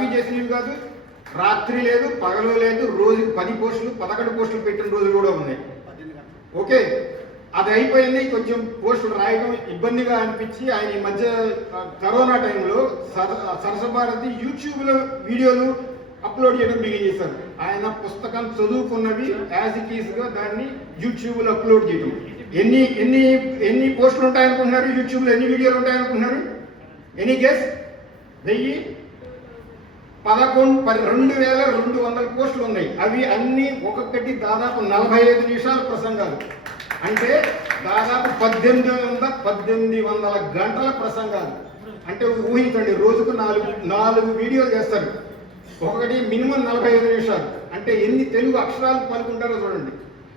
Copy చేసినవి కాదు రాత్రి లేదు పగలు లేదు రోజు పది పోస్టులు పదకొండు పోస్టులు పెట్టిన రోజులు కూడా ఉన్నాయి. ఓకే? అది అయిపోయింది. కొంచెం పోస్టులు రాయడం ఇబ్బందిగా అనిపించి ఆయన ఈ మధ్య కరోనా టైంలో సర సరసభారతి యూట్యూబ్లో వీడియోలు అప్లోడ్ చేయడం బిగిన్ చేశారు. ఆయన పుస్తకం చదువుకున్నవి యాజ్ ఇట్ ఈస్గా దాన్ని యూట్యూబ్లో అప్లోడ్ చేయడం ఎన్ని ఎన్ని ఎన్ని పోస్టులు ఉంటాయనుకుంటున్నారు? యూట్యూబ్లో ఎన్ని వీడియోలు ఉంటాయనుకుంటున్నారు? ఎనీ గెస్ వెయ్యి? పదకొండు పది రెండు వేల రెండు వందల పోస్టులు ఉన్నాయి. అవి అన్ని ఒక్కొక్కటి దాదాపు నలభై ఐదు నిమిషాల ప్రసంగాలు. అంటే దాదాపు పద్దెనిమిది వందల పద్దెనిమిది వందల గంటల ప్రసంగాలు. అంటే ఊహించండి రోజుకు నాలుగు నాలుగు వీడియోలు చేస్తారు. ఒకటి మినిమం నలభై ఐదు నిమిషాలు. అంటే ఎన్ని తెలుగు అక్షరాలు పలుకుంటారో చూడండి.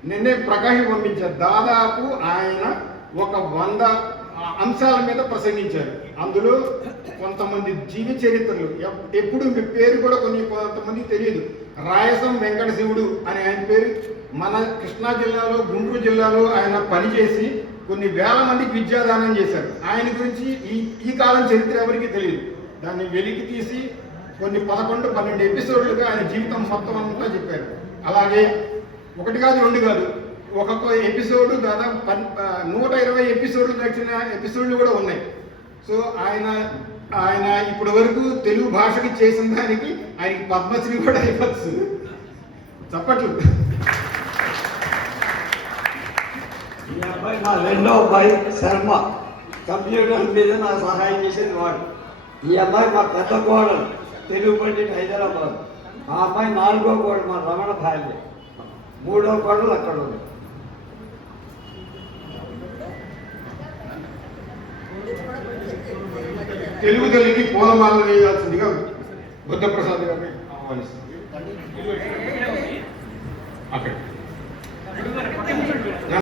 నిన్నే ప్రకాశం పంపించారు. దాదాపు ఆయన ఒక వంద అంశాల మీద ప్రసంగించారు. అందులో కొంతమంది జీవి చరిత్రలు ఎప్పుడు మీ పేరు కూడా కొన్ని కొంతమంది తెలియదు. రాయసం వెంకట శివుడు అని ఆయన పేరు మన కృష్ణా జిల్లాలో గుంటూరు జిల్లాలో ఆయన పనిచేసి కొన్ని వేల మందికి విద్యాదానం చేశారు. ఆయన గురించి ఈ ఈ కాలం చరిత్ర ఎవరికి తెలియదు. దాన్ని వెలికి తీసి కొన్ని పదకొండు పన్నెండు ఎపిసోడ్లుగా ఆయన జీవితం మొత్తం అంతా చెప్పారు. అలాగే ఒకటి కాదు రెండు కాదు ఒక్కొక్క ఎపిసోడ్ దాదాపు పన్ నూట ఇరవై ఎపిసోడ్లు నడిచిన ఎపిసోడ్లు కూడా ఉన్నాయి. సో ఆయన ఆయన ఇప్పటి వరకు తెలుగు భాషకి చేసిన దానికి ఆయనకి పద్మశ్రీ కూడా ఇవ్వచ్చు చప్పట్లు ఈ అబ్బాయి నా రెండో అబ్బాయి శర్మ. కంప్యూటర్ మీద నా సహాయం చేసేది వాడు. ఈ అబ్బాయి మా పెద్ద కోడలు తెలుగు పండిట్ హైదరాబాద్. ఆ అమ్మాయి నాలుగో కోడలు మా రమణ భార్య. మూడో కోడలు అక్కడ ఉంది. తెలుగు తల్లికి పూలమాల వేయాల్సిందిగా బుద్ధప్రసాద్ గారిని ఆహ్వానిస్తుంది.